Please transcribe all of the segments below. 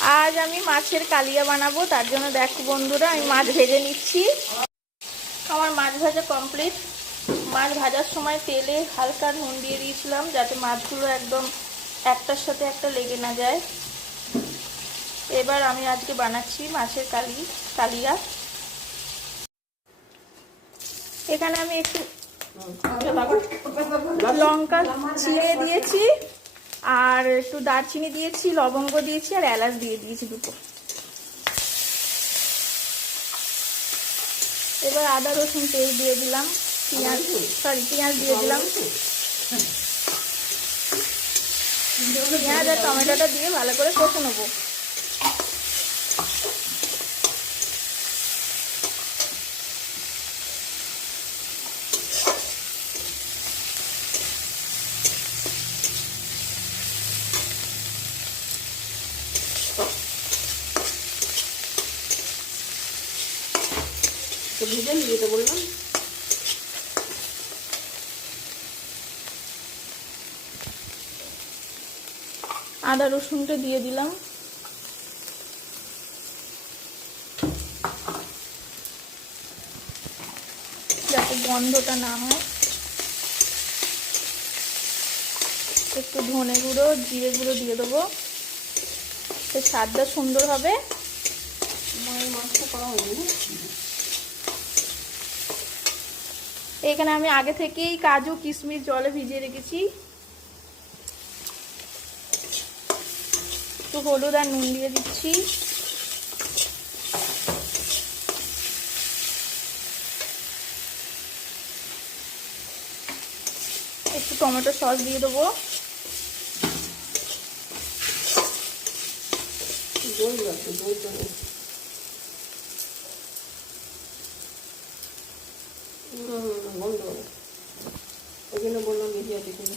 আজ আমি মাছের কালিয়া বানাবো, তার জন্য দেখো বন্ধুরা, আমি মাছ ভেজে নিচ্ছি। আমার মাছ ভাজা কমপ্লিট মাছ ভাজার সময় তেলে হালকা নুন দিয়ে দিয়েছিলাম, যাতে মাছগুলো একদম একটার সাথে একটা লেগে না যায়। এবার আমি আজকে বানাচ্ছি মাছের কালি, কালিয়া। এখানে আমি একটু লঙ্কা ছিঁড়ে দিয়েছি। আর একটু দারচিনি দিয়েছি লবঙ্গ দিয়েছি আর এলাচ দিয়ে দিয়েছি দুটো। এবার আদা রসুন পেস্ট দিয়ে দিলাম। পেঁয়াজ সরি পেঁয়াজ দিয়ে দিলাম। পেঁয়াজ আর টমেটোটা দিয়ে ভালো করে কষে নেব। ভিজে নিয়ে যেতে বললাম। আদা রসুনটা দিয়ে দিলাম। যাতে গন্ধটা না হয়। একটু ধনে গুঁড়ো, জিরে গুঁড়ো দিয়ে দেবো। স্বাদটা সুন্দর হবে। মাছটা করা হয়নি এখানে আমি আগে থেকেই কাজু, কিশমিশ, জলে ভিজিয়ে রেখেছি। একটু হলুদ আর নুন দিয়ে দিচ্ছি। একটু টমেটো সস দিয়ে দেবো। দই দই তো নেই না, না, না, গন্ধ হবে ওই জন্য বললাম ভিজে আছে কিনা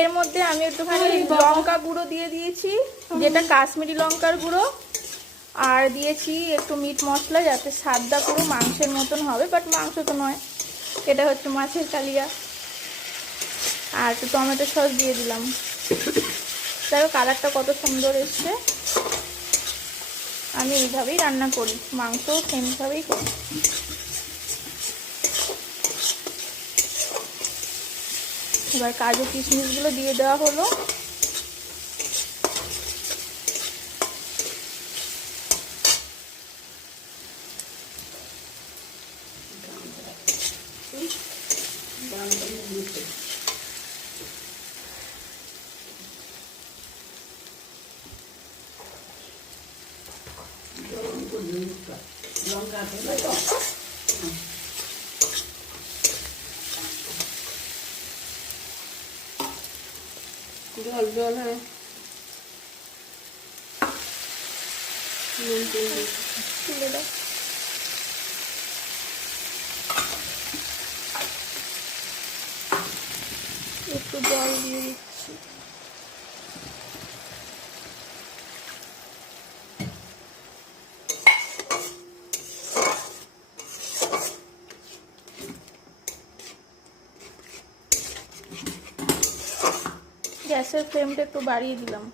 এর মধ্যে আমি একটুখানি লঙ্কা গুঁড়ো দিয়ে দিয়েছি যেটা কাশ্মীরি লঙ্কার গুঁড়ো। আর দিয়েছি একটু মিট মশলা যাতে স্বাদটা পুরো মাংসের মতন হবে বাট মাংস তো নয়। এটা হচ্ছে মাছের কালিয়া। আর একটু টমেটো সস দিয়ে দিলাম। দেখো কালারটা কত সুন্দর এসছে। আমি এইভাবেই রান্না করি মাংস সেমভাবেই করি। এবার কাজু কিশমিশগুলো দিয়ে দেওয়া হলো। লঙ্কা আছে জল জল হ্যাঁ। নুন তুলে দাও। একটু জল দিয়ে গ্যাসের ফ্লেমটা একটু বাড়িয়ে দিলাম।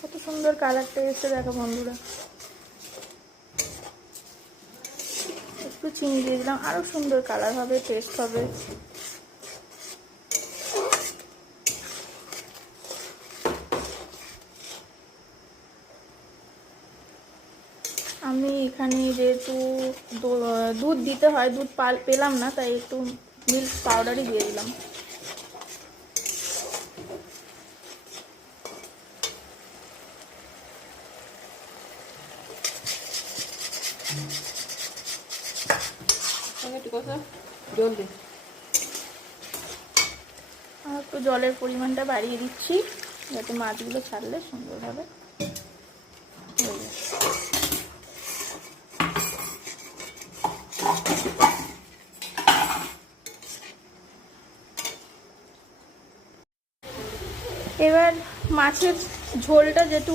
কত সুন্দর কালারটা এসে দেখো বন্ধুরা। একটু চিনি দিয়ে দিলাম আরও সুন্দর কালার হবে টেস্ট হবে। আমি এখানে যেহেতু দুধ দিতে হয় দুধ পেলাম না তাই একটু মিল্ক পাউডারই দিয়ে দিলাম। একটু জলের পরিমাণটা বাড়িয়ে দিচ্ছি যাতে মাছগুলো ছাড়লে সুন্দরভাবে। এবার মাছের ঝোলটা যেহেতু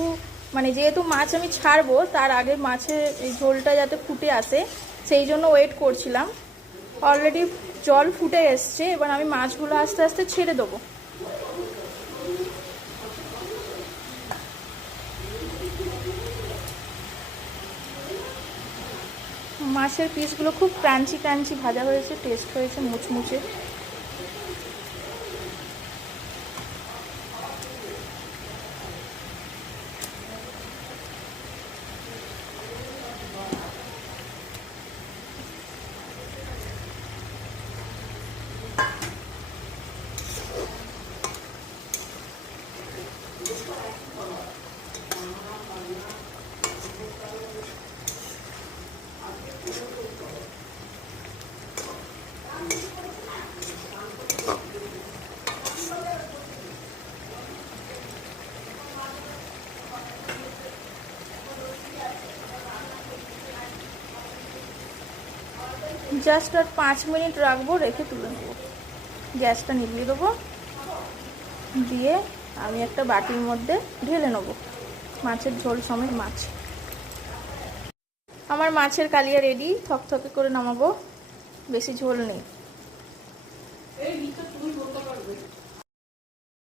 মানে যেহেতু মাছ আমি ছাড়বো, তার আগে মাছের ঝোলটা যাতে ফুটে আসে, সেই জন্য ওয়েট করছিলাম। অলরেডি জল ফুটে এসছে, এবার আমি মাছগুলো আস্তে আস্তে ছেড়ে দেবো। মাছের পিসগুলো খুব ক্রাঞ্চি ক্রাঞ্চি ভাজা হয়েছে টেস্ট হয়েছে মুচমুচে। জাস্ট আর পাঁচ মিনিট রাখব, রেখে তুলে নেব। গ্যাসটা নিভিয়ে দেবো। দিয়ে আমি একটা বাটির মধ্যে ঢেলে নেব। মাছের ঝোল সমেত মাছ। আমার মাছের কালিয়া রেডি, থকথকে করে নামাবো। বেশি ঝোল নেই।